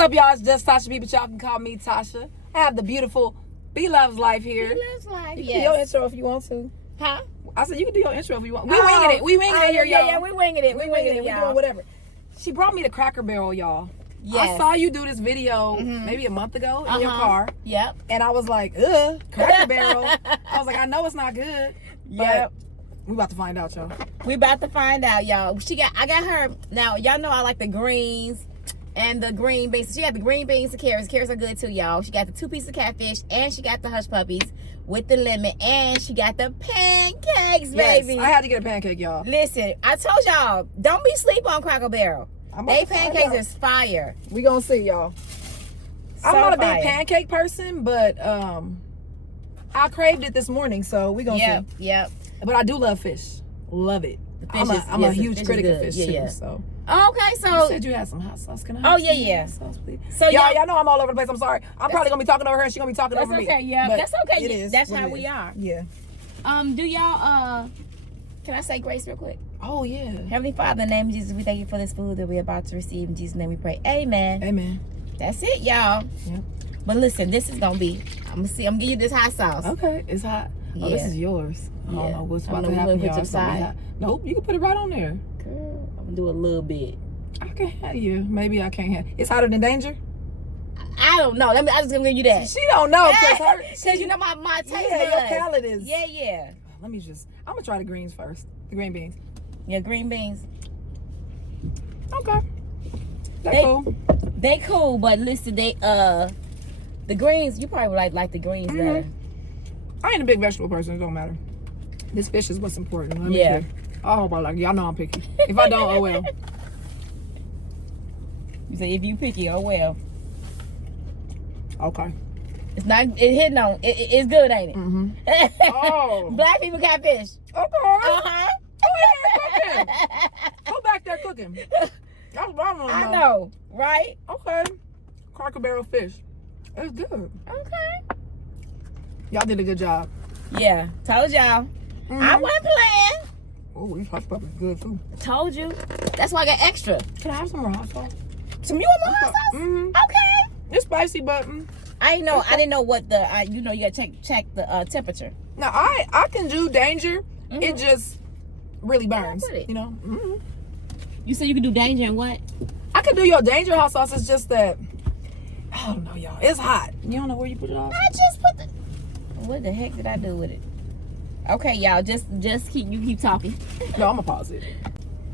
up, y'all? It's just Tasha B, but y'all can call me Tasha. I have the beautiful Bloveslife here. Bloveslife, You can yes. do your intro if you want to. Huh? I said you can do your intro if you want. We winging it. We winging it here, y'all. Yeah, we winging it. We winging it. We doing whatever. She brought me the Cracker Barrel, y'all. Yes. I saw you do this video maybe a month ago in your car. Yep. And I was like, Cracker Barrel. I was like, I know it's not good. Yep. We about to find out, y'all. We about to find out, y'all. I got her. Now, y'all know I like the greens and the green beans. She got the green beans and carrots. Carrots are good too, y'all. She got the 2 pieces of catfish, and she got the hush puppies with the lemon, and she got the pancakes, baby. Yes, I had to get a pancake, y'all. Listen, I told y'all, don't be sleep on Cracker Barrel. They pancakes is fire. We gonna see, y'all. I'm not a big pancake person, but I craved it this morning, so we gonna see. Yep. But I do love fish. Love it. I'm a huge critic of fish too. So. Okay, so you said you had some hot sauce. Can I? Yeah. Hot sauce, please? So y'all know I'm all over the place. I'm sorry. I'm probably gonna be talking over her, and she's gonna be talking over me. That's okay. Yeah, that's okay. It is. That's how we are. Yeah. Do y'all can I say grace real quick? Oh yeah. Heavenly Father, in the name of Jesus, we thank you for this food that we're about to receive. In Jesus' name we pray. Amen. Amen. That's it, y'all. Yep. But listen, this is gonna be. I'm gonna give you this hot sauce. Okay, it's hot. Yeah. Oh, this is yours. I don't know what's about to happen, y'all. Nope, you can put it right on there. Girl, I'm gonna do a little bit. I can have you. Maybe I can't have. It's hotter than danger. I don't know. I just gonna give you that. She don't know because you know my taste. Yeah, your palate is. Yeah. Let me just. I'm gonna try the greens first. The green beans. Yeah, green beans. Okay. They cool. They cool, but listen, the greens. You probably like the greens better. I ain't a big vegetable person. It don't matter. This fish is what's important. Let me see. I hope I like it. Y'all know I'm picky. If I don't, oh well. You say if you picky, oh well. Okay. It's not. It hitting on. It's good, ain't it? Oh. Black people got fish. Okay. Go back there cooking. That's what I want to know. I know, right? Okay. Cracker Barrel fish. It's good. Okay. Y'all did a good job. Yeah, told y'all. I wasn't playing. Oh, these hot sauce is good too. Told you. That's why I got extra. Can I have some more hot sauce? You want more hot sauce? Okay. It's spicy, but I didn't know what the. You gotta check the temperature. Now I can do danger. It just really burns. You know. You said you can do danger and what? I could do your danger hot sauce. It's just that I don't know, y'all. It's hot. You don't know where you put it off. I just put the. What the heck did I do with it? Okay, y'all. Just keep talking. No, I'm gonna pause it.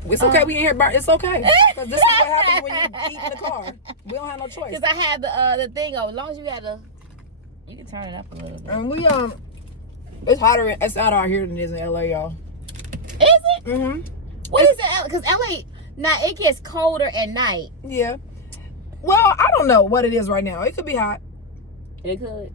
It's okay. We ain't here burn. It's okay. Because this is what happens when you eat in the car. We don't have no choice. Because I had the thing on. As long as you had you can turn it up a little bit. And we it's hotter. It's hotter out here than it is in LA, y'all. Is it? What is it? Because LA, now it gets colder at night. Yeah. Well, I don't know what it is right now. It could be hot. It could.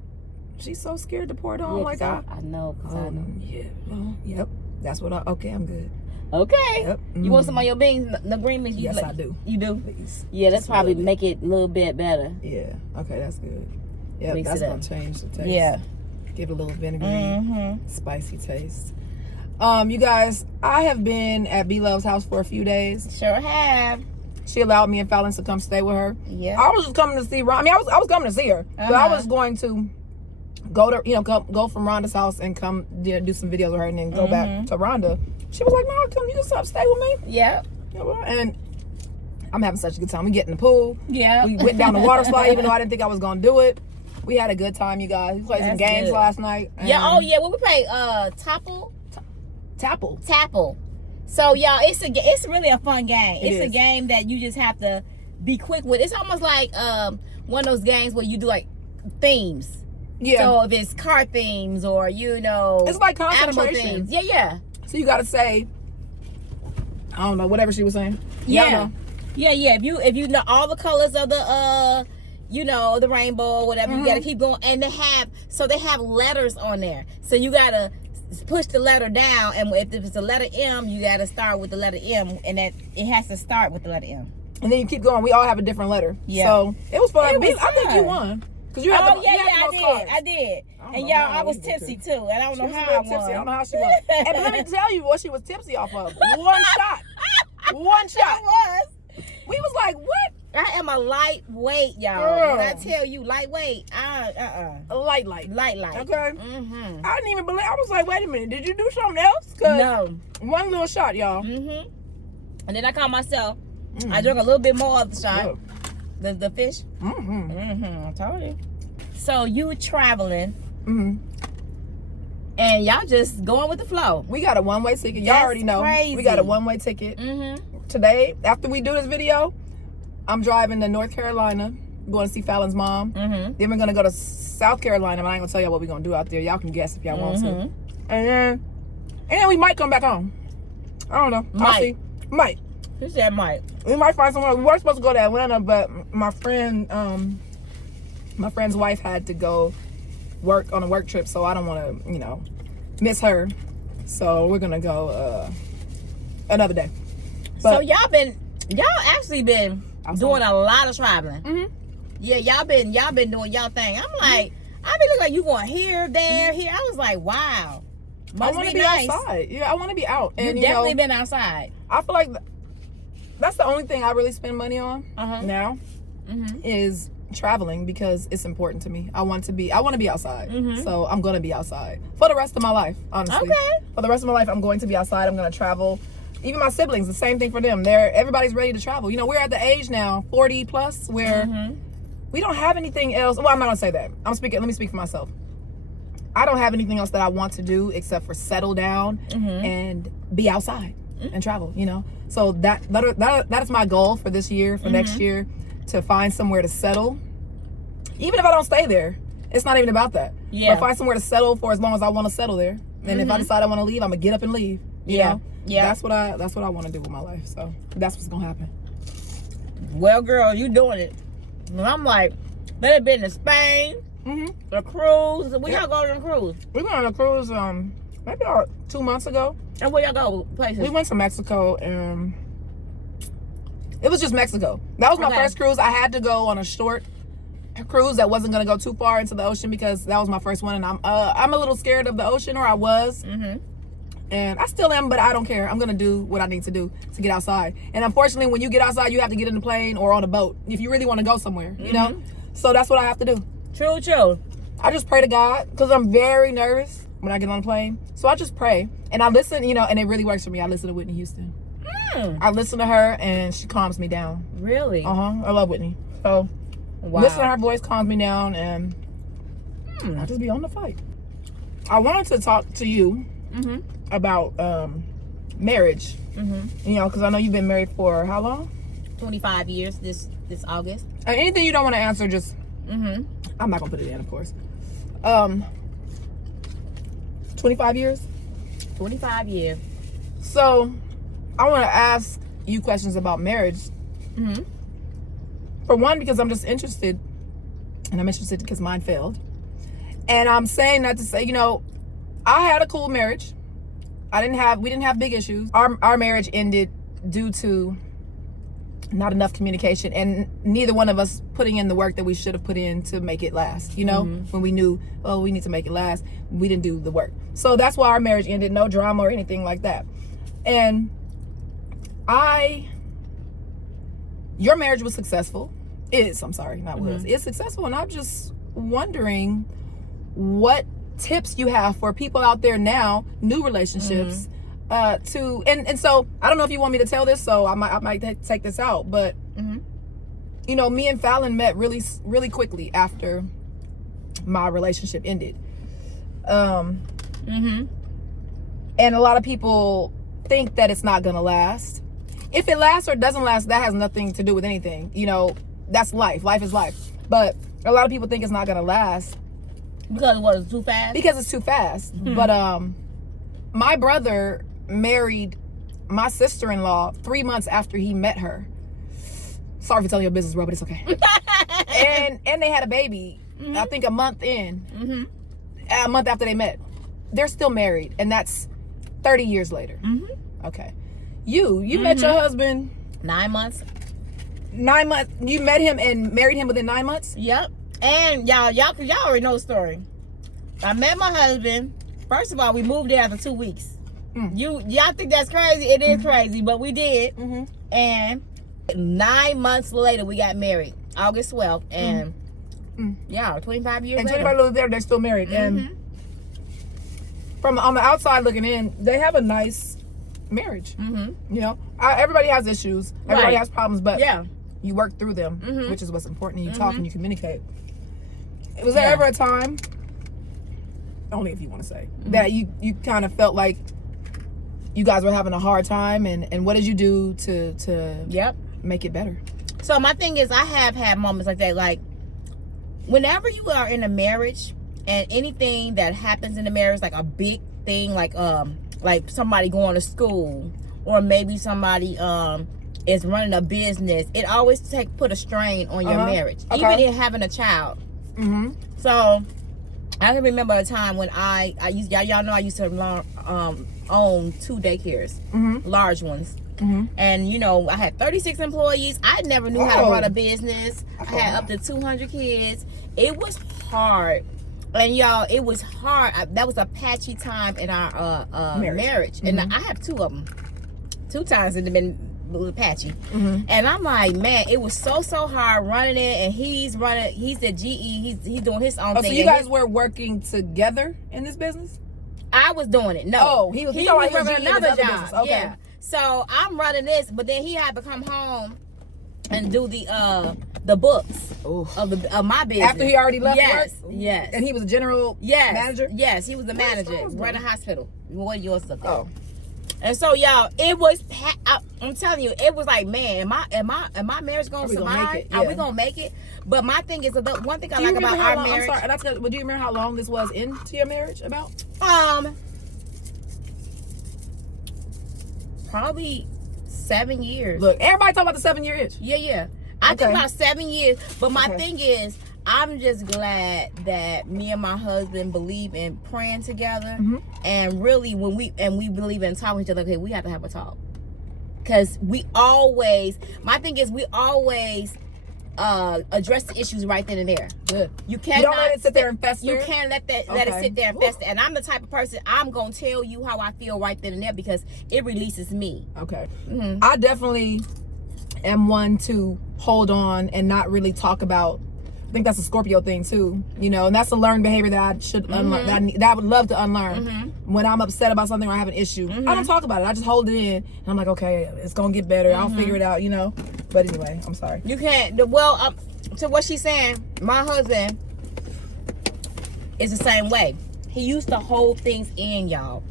She's so scared to pour it on like that. I know. I know. Yeah. Well, yep. That's what okay, I'm good. Okay. Yep. You want some of your beans? The green beans? Yes, I do. You do? Please. Yeah, that's probably make it a little bit better. Yeah. Okay, that's good. Yeah, that's going to change the taste. Yeah. Give it a little vinegary, spicy taste. You guys, I have been at B-Love's house for a few days. Sure have. She allowed me and Fallon to come stay with her. Yeah. I was just coming to see Ron. I mean, I was coming to see her, but I was going to go to go from Rhonda's house and come do some videos with her and then go back to Rhonda. She was like, "No, come, you just stay with me." Yeah. And I'm having such a good time. We get in the pool. Yeah. We went down the water slide, even though I didn't think I was gonna do it. We had a good time, you guys. We played some games last night. Yeah. Oh yeah. What we played? Tapple. So y'all, it's really a fun game. It's a game that you just have to be quick with. It's almost like one of those games where you do like themes. Yeah. So if it's car themes or it's like concentration. Yeah. So you gotta say, I don't know, whatever she was saying. Yeah. If you know all the colors of the the rainbow or whatever, you gotta keep going. And they have letters on there. So you gotta push the letter down, and if it's the letter M, you gotta start with the letter M, and that it has to start with the letter M. And then you keep going. We all have a different letter. Yeah. So it was fun. I think you won. Cause you had I did. And y'all, I was tipsy too, and I don't know how I won. I don't know how she won. And let me tell you what she was tipsy off of. One shot. It was. We was like, what? I am a lightweight, y'all. When I tell you lightweight, light. Okay. Mm-hmm. I didn't even believe. I was like, wait a minute, did you do something else? No. One little shot, y'all. Mm-hmm. And then I caught myself. I drank a little bit more of the shot. Yeah. The fish. Mm-hmm. Mm-hmm. I told you. So you traveling. Mm-hmm. And y'all just going with the flow. We got a one-way ticket. Y'all already know. Crazy. We got a one-way ticket. Mm-hmm. Today, after we do this video, I'm driving to North Carolina, going to see Fallon's mom. Mm-hmm. Then we're going to go to South Carolina, but I ain't going to tell y'all what we're going to do out there. Y'all can guess if y'all want to. And then we might come back home. I don't know. I'll see. Might. Who said might? We might find somewhere. We were supposed to go to Atlanta, but my friend's wife had to go work on a work trip, so I don't want to, miss her. So we're gonna go another day. But so y'all actually been doing a lot of traveling. Mm-hmm. Yeah, y'all been doing y'all thing. I'm like, I be looking like you going here, there, here. I was like, wow. I want to be nice. outside. Yeah, I want to be out. And you definitely been outside. I feel like that's the only thing I really spend money on now is traveling, because it's important to me. I want to be outside. So I'm going to be outside for the rest of my life, honestly. Okay. For the rest of my life, I'm going to be outside. I'm going to travel. Even my siblings, the same thing for them. Everybody's ready to travel. We're at the age now, 40 plus, where we don't have anything else. Well, I'm not going to say that. Let me speak for myself. I don't have anything else that I want to do except for settle down and be outside and travel, So that is my goal for this year, for next year, to find somewhere to settle. Even if I don't stay there, it's not even about that. Yeah. But find somewhere to settle for as long as I want to settle there. And if I decide I want to leave, I'm going to get up and leave. You know? Yeah. That's what I want to do with my life. So that's what's going to happen. Well, girl, you doing it. And I'm like, let it been to Spain. A cruise. Where y'all going on a cruise? We went on a cruise maybe about 2 months ago. And where y'all go places? We went to Mexico, and it was just Mexico. That was my first cruise. I had to go on a short cruise that wasn't going to go too far into the ocean, because that was my first one, and I'm a little scared of the ocean, or I was. And I still am, but I don't care. I'm going to do what I need to do to get outside. And unfortunately, when you get outside, you have to get in the plane or on a boat if you really want to go somewhere, you know? So that's what I have to do. True. I just pray to God, because I'm very nervous when I get on a plane. So I just pray. And I listen, and it really works for me. I listen to Whitney Houston. I listen to her, and she calms me down. Really? I love Whitney. So listen to her voice, calms me down, and I'll just be on the fight. I wanted to talk to you about marriage. Because I know you've been married for how long? 25 years this August. And anything you don't want to answer, just I'm not gonna put it in, of course. 25 years. 25 years. So I want to ask you questions about marriage. For one, because I'm just interested, and I'm interested because mine failed. And I'm saying that to say, I had a cool marriage. We didn't have big issues. Our marriage ended due to not enough communication, and neither one of us putting in the work that we should have put in to make it last. When we knew, we need to make it last, we didn't do the work. So that's why our marriage ended. No drama or anything like that. And your marriage was successful. It's successful. And I'm just wondering what tips you have for people out there now, new relationships, and so I don't know if you want me to tell this, so I might take this out, but me and Fallon met really, really quickly after my relationship ended. And a lot of people think that it's not gonna last. If it lasts or doesn't last, that has nothing to do with anything. That's life. Life is life. But a lot of people think it's not gonna last because it's too fast. Because it's too fast. But my brother married my sister-in-law 3 months after he met her. Sorry for telling your business, bro, but it's okay. and they had a baby. I think a month in. A month after they met. They're still married, and that's 30 years later. Okay. You met your husband 9 months. 9 months. You met him and married him within 9 months? Yep. And y'all already know the story. I met my husband. First of all, we moved there after 2 weeks. Y'all think that's crazy? It is crazy, but we did. And 9 months later, we got married. August 12th. And, yeah, 25 years later. And 25 years later, they're still married. And from on the outside looking in, they have a nice marriage. You know, everybody has issues. Everybody has problems. But you work through them, which is what's important. And you talk and you communicate. Was there ever a time, only if you want to say, that you kind of felt like you guys were having a hard time, and what did you do to make it better? So my thing is, I have had moments like that. Like, whenever you are in a marriage, and anything that happens in the marriage, like a big thing, like somebody going to school, or maybe somebody is running a business, it always put a strain on your marriage, even in having a child. So I can remember a time when y'all know I used to own 2 daycares, large ones. And you know, I had 36 employees. I never knew how to run a business. I had up to 200 kids. It was hard. And y'all, it was hard. That was a patchy time in our marriage. And I have 2 of them. 2 times it had been patchy. And I'm like, man, it was so hard running it. And he's at GE. He's doing his own thing. So you guys were working together in this business? I was doing it. No. Oh, he was working another job. Okay. Yeah. So I'm running this, but then he had to come home and do the books of my business. After he already left work? Yes. And he was a general manager? Yes, he was the manager. Running a hospital. What yours up there? Oh. And so y'all, it was I'm telling you, it was like, man, am my marriage gonna survive? Are we gonna make it? But my thing is, the one thing I like about our marriage. I'm sorry, but do you remember how long this was into your marriage about? Probably 7 years. Look, everybody talk about the 7-year itch. Yeah. I think about 7 years. But my thing is, I'm just glad that me and my husband believe in praying together, and really when we believe in talking to each other. Okay, we have to have a talk, because my thing is, we always address the issues right then and there. Good. You cannot don't let it sit there and fester. You can't let it sit there and fester. And I'm the type of person, I'm gonna tell you how I feel right then and there, because it releases me. Okay. I definitely am one to hold on and not really talk about. I think that's a Scorpio thing too, you know, and that's a learned behavior that I should unlearn, that I would love to unlearn. When I'm upset about something or I have an issue, I don't talk about it. I just hold it in, and I'm like, okay, it's gonna get better. I'll figure it out, you know. But anyway, I'm sorry. You can't. Well, to what she's saying, my husband is the same way. He used to hold things in, y'all.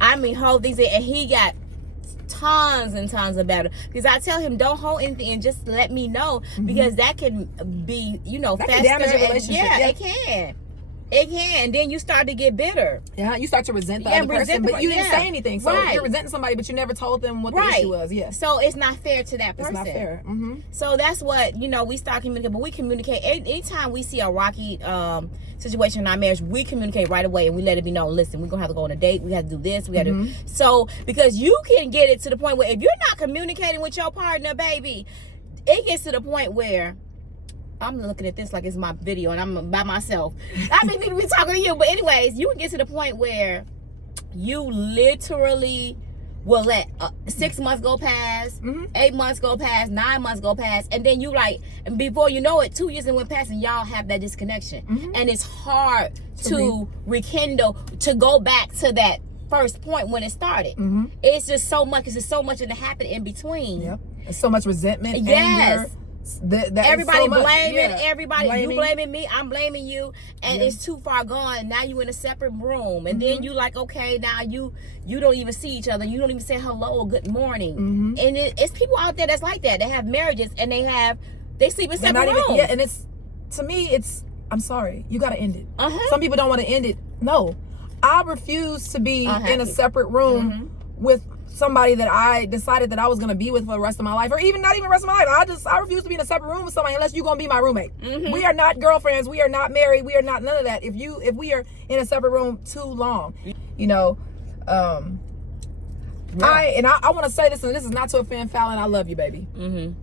I mean, hold things in, and he got tons and tons of better, because I tell him, don't hold anything and just let me know, because that can be, you know, that can damage your relationship. It can. And then you start to get bitter. Yeah, you start to resent the other person, but you didn't say anything. So you're resenting somebody, but you never told them what the issue was. Yeah. So it's not fair to that person. It's not fair. So that's what, you know, we start communicating. But we communicate anytime we see a rocky situation in our marriage. We communicate right away, and we let it be known. Listen, we're gonna have to go on a date. We have to do this. We got to. So because you can get it to the point where if you're not communicating with your partner, baby, it gets to the point where I'm looking at this like it's my video and I'm by myself. I mean, we talking to you, but anyways, you can get to the point where you literally will let 6 months go past, 8 months go past, 9 months go past, and then you like, and before you know it, 2 years went past, and y'all have that disconnection, and it's hard to rekindle, to go back to that first point when it started. It's just so much. It's just so much that happened in between. Yep. There's so much resentment. Anger. Everybody so blaming everybody. You blaming me, I'm blaming you, and it's too far gone. Now you in a separate room, and then you like, okay, now you don't even see each other. You don't even say hello or good morning. And it's people out there that's like that. They have marriages and they sleep in separate rooms. And it's, to me, it's, I'm sorry, you got to end it. Some people don't want to end it. No, I refuse to be in a separate room with somebody that I decided that I was going to be with for the rest of my life, or even not even the rest of my life. I refuse to be in a separate room with somebody unless you're going to be my roommate. We are not girlfriends. We are not married. We are not none of that. If we are in a separate room too long, you know, I want to say this, and this is not to offend Fallon. I love you, baby.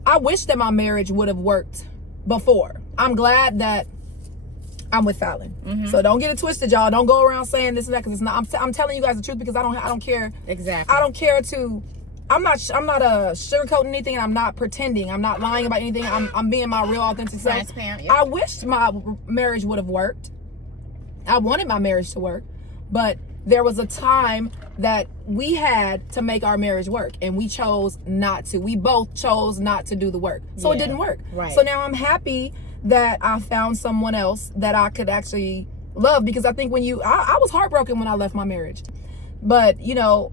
I wish that my marriage would have worked before. I'm glad that I'm with Fallon. So don't get it twisted, y'all. Don't go around saying this and that, because it's not. I'm telling you guys the truth, because I don't care. Exactly. I don't care to I'm not sugarcoating anything, and I'm not pretending. I'm not lying about anything. I'm being my real authentic self. Transparent. Yep. I wish my marriage would have worked. I wanted my marriage to work, but there was a time that we had to make our marriage work, and we chose not to. We both chose not to do the work, so it didn't work. Right. So now I'm happy that I found someone else that I could actually love, because I think when I was heartbroken when I left my marriage, but you know,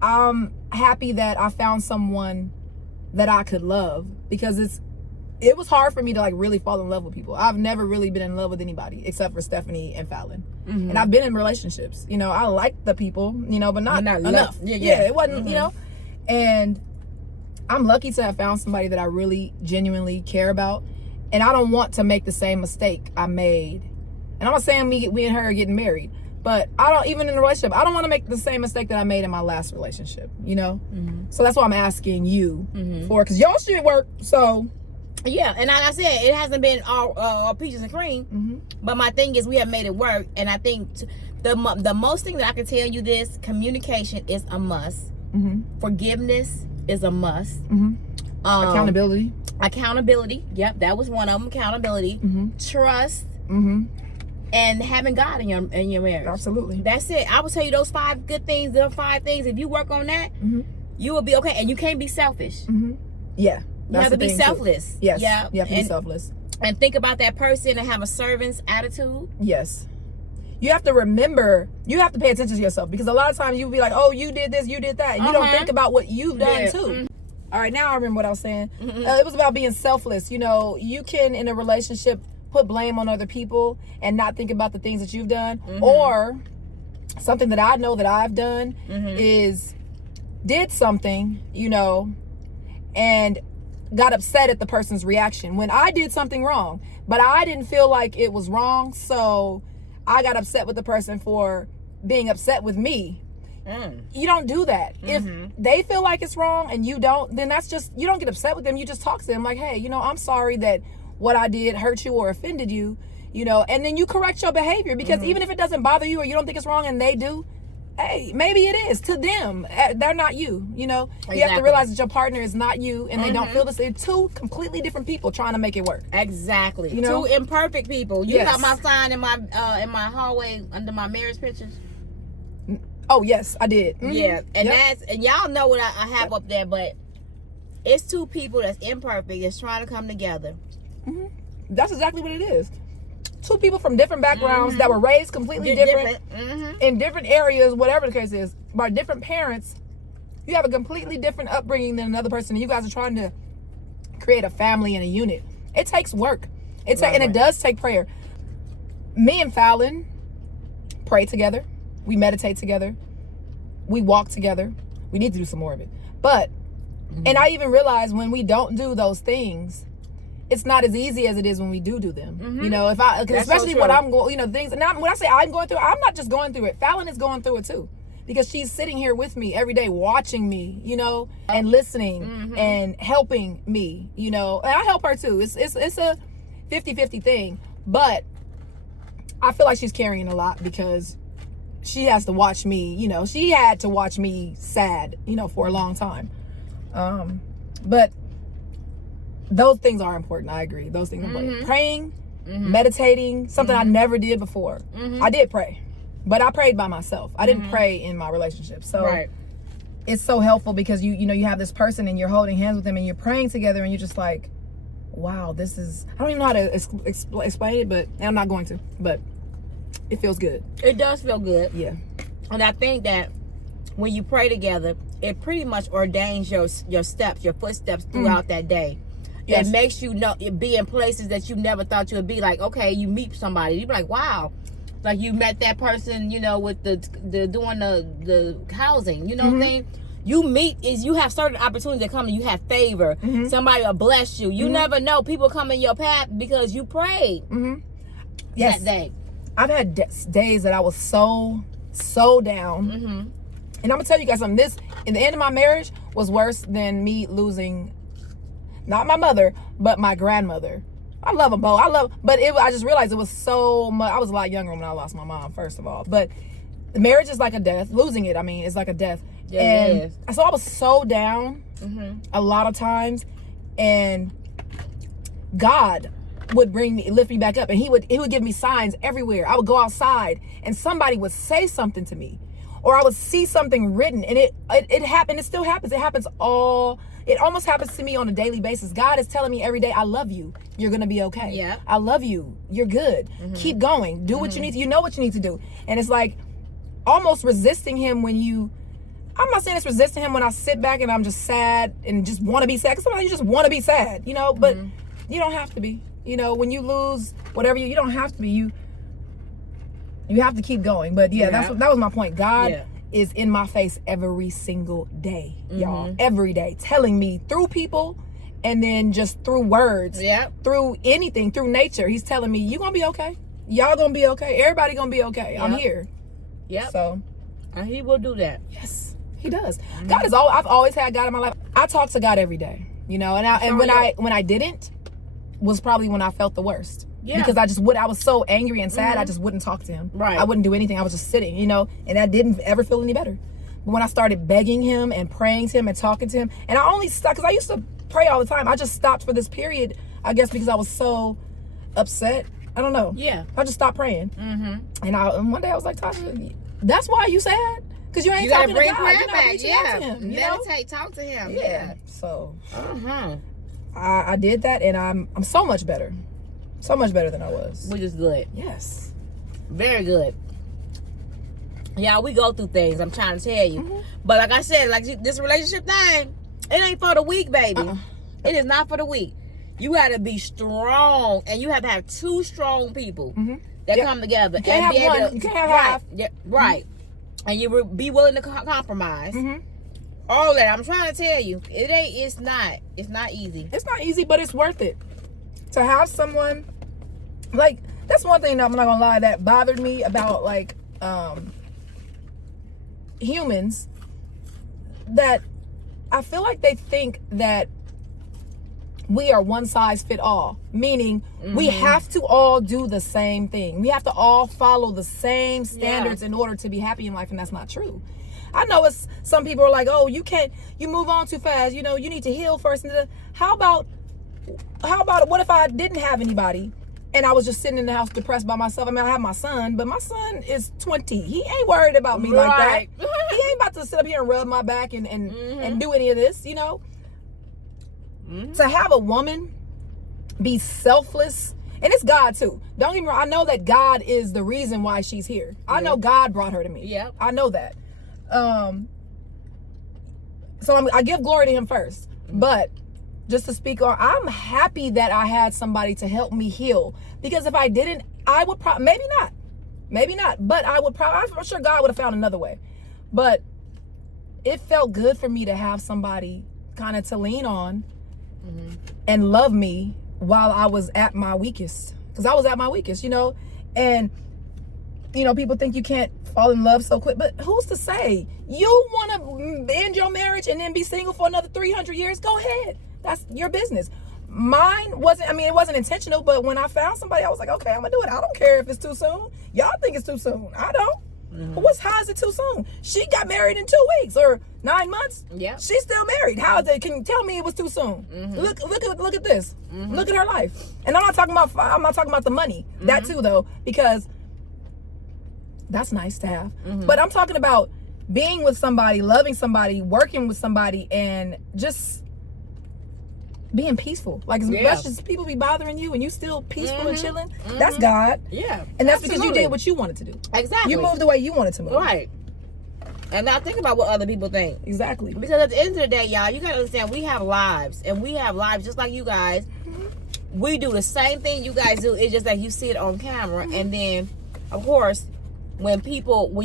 I'm happy that I found someone that I could love, because it was hard for me to like really fall in love with people. I've never really been in love with anybody except for Stephanie and Fallon. Mm-hmm. And I've been in relationships. You know, I like the people, you know, but not enough. Yeah, it wasn't, you know. And I'm lucky to have found somebody that I really genuinely care about. And I don't want to make the same mistake I made. And I'm not saying we and her are getting married, but I don't, even in a relationship, I don't want to make the same mistake that I made in my last relationship, you know? Mm-hmm. So that's what I'm asking you for, because your shit work, so. Yeah, and like I said, it hasn't been all peaches and cream, but my thing is we have made it work, and I think the most thing that I can tell you this, communication is a must. Forgiveness is a must. Accountability, yep, that was one of them, accountability. Trust. And having God in your marriage. Absolutely. That's it. I will tell you those 5 good things. There are 5 things. If you work on that, you will be okay. And you can't be selfish. Yeah. You have to be selfless. Too. Yes. Yeah. You have to be selfless. And think about that person and have a servant's attitude. Yes. You have to remember, you have to pay attention to yourself, because a lot of times you'll be like, oh, you did this, you did that. And you don't think about what you've done too. All right, now I remember what I was saying. It was about being selfless. You know, you can, in a relationship, put blame on other people and not think about the things that you've done. Or something that I know that I've done is did something, you know, and got upset at the person's reaction when I did something wrong, but I didn't feel like it was wrong, so I got upset with the person for being upset with me. You don't do that. If they feel like it's wrong and you don't, then that's just, you don't get upset with them. You just talk to them like, hey, you know, I'm sorry that what I did hurt you or offended you, you know, and then you correct your behavior, because even if it doesn't bother you or you don't think it's wrong and they do, hey, maybe it is to them. They're not you, you know. Exactly. You have to realize that your partner is not you, and they don't feel this. They're 2 completely different people trying to make it work. Exactly. You know? 2 imperfect people. You got my sign in my hallway under my marriage pictures. Oh yes, I did. Yeah, and and y'all know what I have up there, but it's 2 people that's imperfect that's trying to come together. That's exactly what it is. 2 people from different backgrounds that were raised completely different in different areas, whatever the case is, by different parents. You have a completely different upbringing than another person, and you guys are trying to create a family and a unit. It takes work. And it does take prayer. Me and Fallon pray together. We meditate together. We walk together. We need to do some more of it. But, and I even realize when we don't do those things, it's not as easy as it is when we do them. You know, especially what I'm going, you know, things. And when I say I'm going through it, I'm not just going through it. Fallon is going through it too, because she's sitting here with me every day, watching me, you know, and listening and helping me, you know, and I help her too. It's a 50-50 thing, but I feel like she's carrying a lot, because she has to watch me, you know, she had to watch me sad, you know, for a long time. But those things are important. I agree. Those things are important. Praying, meditating, something I never did before. I did pray, but I prayed by myself. I didn't pray in my relationship. So it's so helpful, because you know, you have this person and you're holding hands with them and you're praying together, and you're just like, wow, this is, I don't even know how to explain it, but I'm not going to, but it feels good. It does feel good. Yeah. And I think that when you pray together, it pretty much ordains your steps, your footsteps throughout that day. Yes. It makes you know, be in places that you never thought you would be. Like, okay, you meet somebody, you be like, wow, like you met that person, you know, with the doing the housing, you know what I'm saying? You have certain opportunities that come and you have favor. Somebody will bless you. You never know. People come in your path because you prayed yes. that day. I've had days that I was so down. And I'm gonna tell you guys something. This, in the end of my marriage, was worse than me losing, not my mother, but my grandmother. I love them both. but I just realized it was so much. I was a lot younger when I lost my mom, first of all. But marriage is like a death. Losing it, I mean, is like a death. Yeah, and so I was so down a lot of times, and God would lift me back up, and he would give me signs everywhere. I would go outside and somebody would say something to me, or I would see something written, and it happened. It still happens. It almost happens to me on a daily basis. God is telling me every day, I love you. You're going to be okay. Yeah. I love you. You're good. Keep going. Do what you need to. You know what you need to do. And it's like almost resisting him I'm not saying it's resisting him when I sit back and I'm just sad and just want to be sad. Because sometimes you just want to be sad, you know, but you don't have to be. You know, when you lose whatever you don't have to be. You have to keep going. But that was my point. God is in my face every single day, y'all. Every day, telling me through people, and then just through words, through anything, through nature. He's telling me, you gonna be okay. Y'all gonna be okay. Everybody gonna be okay. I'm here. So, and he will do that. Yes, he does. God is I've always had God in my life. I talk to God every day, you know. And when I didn't, was probably when I felt the worst. Yeah. Because I was so angry and sad, I just wouldn't talk to him. Right. I wouldn't do anything. I was just sitting, you know, and I didn't ever feel any better. But when I started begging him and praying to him and talking to him, and I only stopped, because I used to pray all the time. I just stopped for this period, I guess, because I was so upset. I don't know. Yeah. I just stopped praying. And one day I was like, Tasha, that's why you sad? Because you ain't talking to God. You're not reaching out to him. Meditate, talk to him. Yeah. So, I did that, and I'm so much better. So much better than I was. Which is good. Yes. Very good. Yeah, we go through things, I'm trying to tell you. But like I said, like this relationship thing, it ain't for the weak, baby. It is not for the weak. You got to be strong, and you have to have two strong people that come together. You can't have one. You can't have half. Yeah, right. And you will be willing to compromise. All that. I'm trying to tell you, it's not easy. It's not easy, but it's worth it. To have someone, like, that's one thing that I'm not gonna lie that bothered me about, like, humans, that I feel like they think that we are one size fit all, meaning we have to all do the same thing. We have to all follow the same standards in order to be happy in life, and that's not true. I know some people are like, oh, you move on too fast, you know, you need to heal first. How about what if I didn't have anybody and I was just sitting in the house depressed by myself? I mean, I have my son, but my son is 20. He ain't worried about me like that. He ain't about to sit up here and rub my back and do any of this, you know. To have a woman be selfless, and it's God too. Don't get me wrong, I know that God is the reason why she's here. I know God brought her to me. Yeah, I know that. So I give glory to him first, but just to speak on, I'm happy that I had somebody to help me heal, because if I didn't, I would probably, maybe not, but I'm sure God would have found another way. But it felt good for me to have somebody kind of to lean on and love me while I was at my weakest, because I was at my weakest, you know. And you know, people think you can't fall in love so quick, but who's to say? You want to end your marriage and then be single for another 300 years? Go ahead. That's your business. Mine wasn't, I mean, it wasn't intentional, but when I found somebody, I was like, okay, I'm gonna do it. I don't care if it's too soon. Y'all think it's too soon. I don't. But how is it too soon? She got married in 2 weeks or 9 months. Yeah. She's still married. How is it? Can you tell me it was too soon? Look at this. Look at her life. And I'm not talking about the money. That too, though, because that's nice to have. But I'm talking about being with somebody, loving somebody, working with somebody, and just being peaceful. Like, as much as people be bothering you and you still peaceful and chilling, that's God. Yeah. And that's because you did what you wanted to do. Exactly. You moved the way you wanted to move. Right. And not think about what other people think. Exactly. Because at the end of the day, y'all, you gotta understand, we have lives, and we have lives just like you guys. We do the same thing you guys do. It's just like you see it on camera. And then, of course, when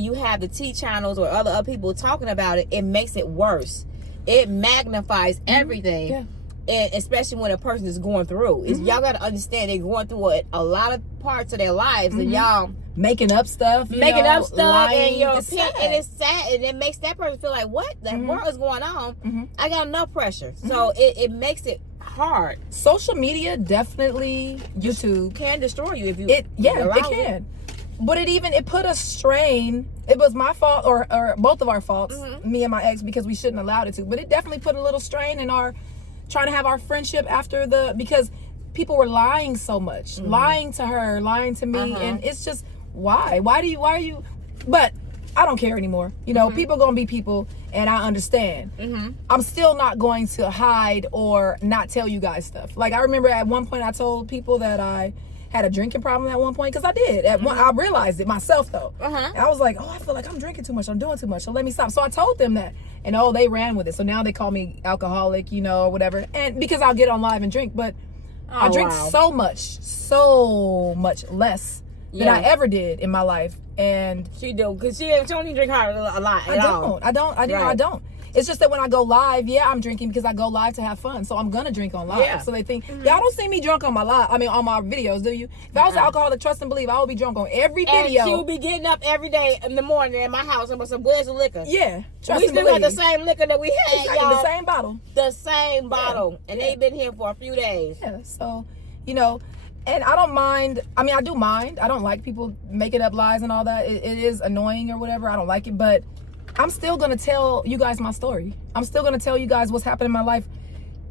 you have the T channels or other people talking about it, it makes it worse. It magnifies everything. Yeah. And especially when a person is going through. Y'all got to understand they're going through a lot of parts of their lives. And y'all making up stuff. Lying. And it's sad. And it makes that person feel like, what the world is going on? I got enough pressure. So it makes it hard. Social media, definitely, YouTube, can destroy you if you it can. But it put a strain. It was my fault or both of our faults, me and my ex, because we shouldn't allowed it to. But it definitely put a little strain in our trying to have our friendship because people were lying so much, lying to her, lying to me, and it's just why are you? But I don't care anymore. You know, people gonna be people, and I understand. I'm still not going to hide or not tell you guys stuff. Like, I remember at one point I told people that I had a drinking problem at one point, because I did. I realized it myself though. And I was like, oh, I feel like I'm drinking too much. I'm doing too much. So let me stop. So I told them that, and they ran with it. So now they call me alcoholic, you know, or whatever. And because I'll get on live and drink, but I drink so much less than I ever did in my life. And she do, because she don't even drink hard a lot at all. I don't. It's just that when I go live, I'm drinking because I go live to have fun. So I'm gonna drink on live. So they think y'all don't see me drunk on my live. I mean, on my videos, do you? If I was an alcoholic, trust and believe, I would be drunk on every video. And she'll be getting up every day in the morning in my house and say, "Where's the liquor?" Yeah, trust we still have the same liquor that we had, y'all. The same bottle. The same bottle, and they've been here for a few days. Yeah. So, you know. And I don't mind. I mean, I do mind. I don't like people making up lies and all that. It is annoying or whatever. I don't like it. But I'm still going to tell you guys my story. I'm still going to tell you guys what's happened in my life,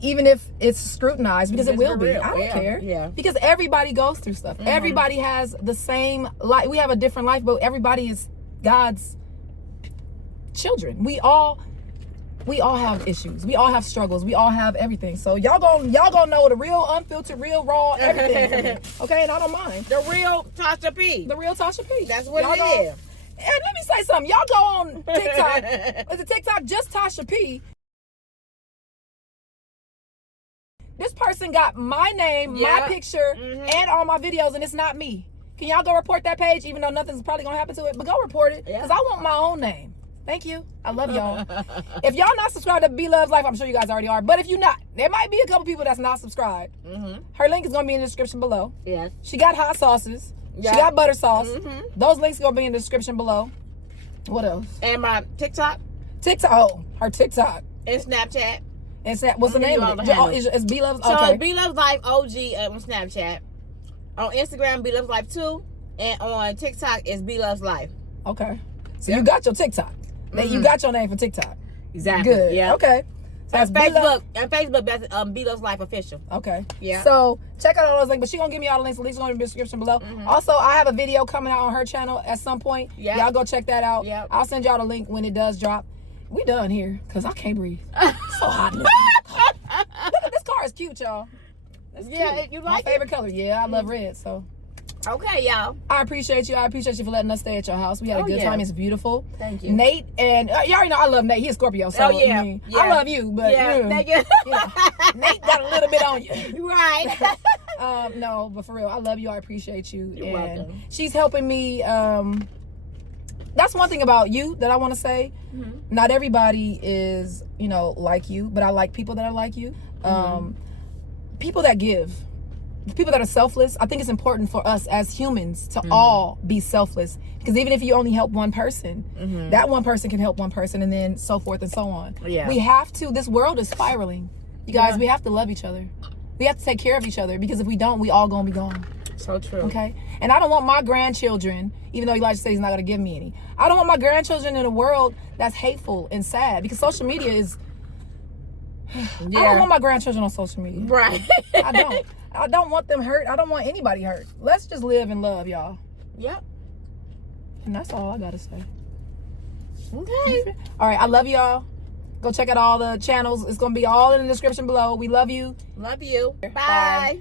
even if it's scrutinized, because it will be. I don't care. Yeah. Because everybody goes through stuff. Everybody has the same life. We have a different life, but everybody is God's children. We all have issues. We all have struggles. We all have everything. So y'all gonna know the real unfiltered, real raw everything from me. Okay, and I don't mind. The real Tasha P. The real Tasha P. That's what it is. And let me say something. Y'all go on TikTok. Is it TikTok just Tasha P? This person got my name, my picture, and all my videos, and it's not me. Can y'all go report that page, even though nothing's probably gonna happen to it? But go report it, because I want my own name. Thank you. I love y'all. If y'all not subscribed to BLOVESLife, I'm sure you guys already are. But if you're not, there might be a couple people that's not subscribed. Her link is going to be in the description below. Yeah. She got hot sauces. She got butter sauce. Those links going to be in the description below. What else? And my TikTok. Oh, her TikTok. And Snapchat. And what's the name of it? It's BLOVES. So it's BLOVESLife OG on Snapchat. On Instagram, BLOVESLife 2. And on TikTok, it's BLOVESLife. Okay. So you got your TikTok. You got your name for TikTok. Exactly. Good. Yeah. Okay. So and Facebook, that's BLOVESLife official. Okay. Yeah. So check out all those links, but she's gonna give me all the links. The links are gonna be in the description below. Also, I have a video coming out on her channel at some point. Yeah. Y'all go check that out. Yeah. I'll send y'all the link when it does drop. We done here, cause I can't breathe. It's so hot in this car. Look at this car is cute, y'all. You like my favorite color. Yeah, I love red. So. Okay, y'all. I appreciate you. I appreciate you for letting us stay at your house. We had a good time. It's beautiful. Thank you. Nate, and you already know I love Nate. He's a Scorpio. So, I mean, I love you, but thank you. Nate got a little bit on you. Right. No, but for real, I love you. I appreciate you. You're welcome. She's helping me. That's one thing about you that I want to say. Not everybody is, like you, but I like people that are like you. People that give. People that are selfless. I think it's important for us as humans to all be selfless, because even if you only help one person, that one person can help one person, and then so forth and so on. We have to. This world is spiraling, you guys. We have to love each other. We have to take care of each other, because if we don't, we all gonna be gone. So true. Okay. And I don't want my grandchildren, even though Elijah says he's not gonna give me any, I don't want my grandchildren in a world that's hateful and sad, because social media is I don't want my grandchildren on social media. Right. I don't want them hurt. I don't want anybody hurt. Let's just live and love, y'all. Yep. And that's all I gotta say. Okay. All right. I love y'all. Go check out all the channels. It's gonna be all in the description below. We love you. Love you. Bye.